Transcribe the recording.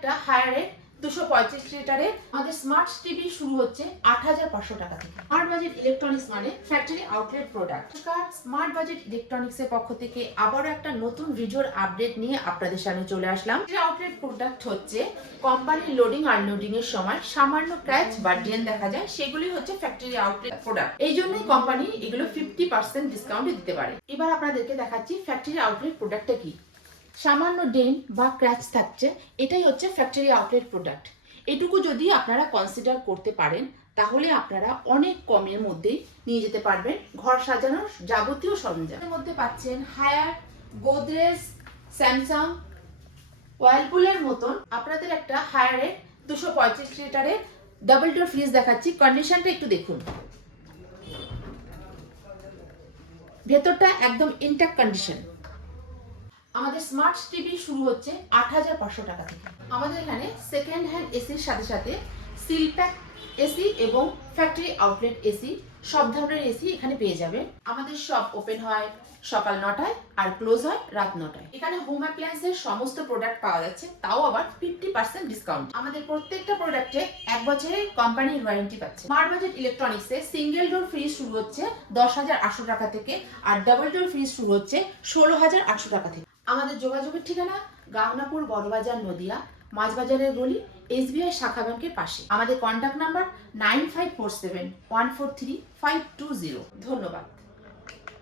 একটা হায়ারের 235 লিটারের আমাদের স্মার্ট টিভি শুরু হচ্ছে 8,500 টাকা থেকে। স্মার্ট বাজেট ইলেকট্রনিক্স মানে factory outlet product. Smart budget electronics এর পক্ষ থেকে আবারও একটা নতুন ভিডিওর আপডেট নিয়ে আপনাদের সামনে চলে আসলাম। আউটলেট প্রোডাক্ট হচ্ছে কোম্পানির লোডিং আনলোডিং এর সময় সামান্য ক্র্যাচ বা ডেন দেখা যায়, সেগুলি হচ্ছে ফ্যাক্টরি আউটলেট প্রোডাক্ট। এই জন্যই কোম্পানি এগুলো 50% ডিসকাউন্টে দিতে পারে। এবার আপনাদেরকে দেখাচ্ছি ফ্যাক্টরি আউটলেট প্রোডাক্টটা কি। সামান্য ডেন বা ক্র্যাচ থাকছে, এটাই হচ্ছে ফ্যাক্টরি আউটলেট প্রোডাক্ট। এটুকু যদি আপনারা কনসিডার করতে পারেন তাহলে আপনারা অনেক কমের মধ্যেই নিয়ে যেতে পারবেন ঘর সাজানোর যাবতীয় সরঞ্জাম। এর মধ্যে পাচ্ছেন হায়ার, গোদরেজ, স্যামসাং, ওয়ালপুলের মতন আপনাদের একটা হায়ারের 235 লিটারের ডাবল ডোর ফ্রিজ দেখাচ্ছি। কন্ডিশনটা একটু দেখুন, ভেতরটা একদম ইনট্যাক্ট কন্ডিশন। আমাদের স্মার্ট টিভি শুরু হচ্ছে 8,500 টাকা থেকে। আমাদের এখানে সেকেন্ড হ্যান্ড এসির সাথে সাথে সিল প্যাক এসি এবং ফ্যাক্টরি আউটলেট এসি সব ধরনের এসি এখানে পেয়ে যাবে। আমাদের শপ ওপেন হয় সকাল 9টায় আর ক্লোজ হয় রাত 9টায়। এখানে হোম অ্যাপ্লায়েন্সের সমস্ত প্রোডাক্ট পাওয়া যাচ্ছে, তাও আবার 50% ডিসকাউন্ট। আমাদের প্রত্যেকটা প্রোডাক্টে 1 বছরের কোম্পানির ওয়ারেন্টি পাচ্ছে। স্মার্ট বাজেট ইলেকট্রনিক্সে সিঙ্গেল ডোর ফ্রিজ শুরু হচ্ছে 10,800 টাকা থেকে আর ডাবল ডোর ফ্রিজ শুরু হচ্ছে 16,800 টাকা থেকে। আমাদের যোগাযোগের ঠিকানা গাংনাপুর বড়বাজার নদিয়া, মাছবাজারের গলি, SBI শাখা ব্যাংকের পাশে। আমাদের কন্ট্যাক্ট নাম্বার 9547143520। ধন্যবাদ।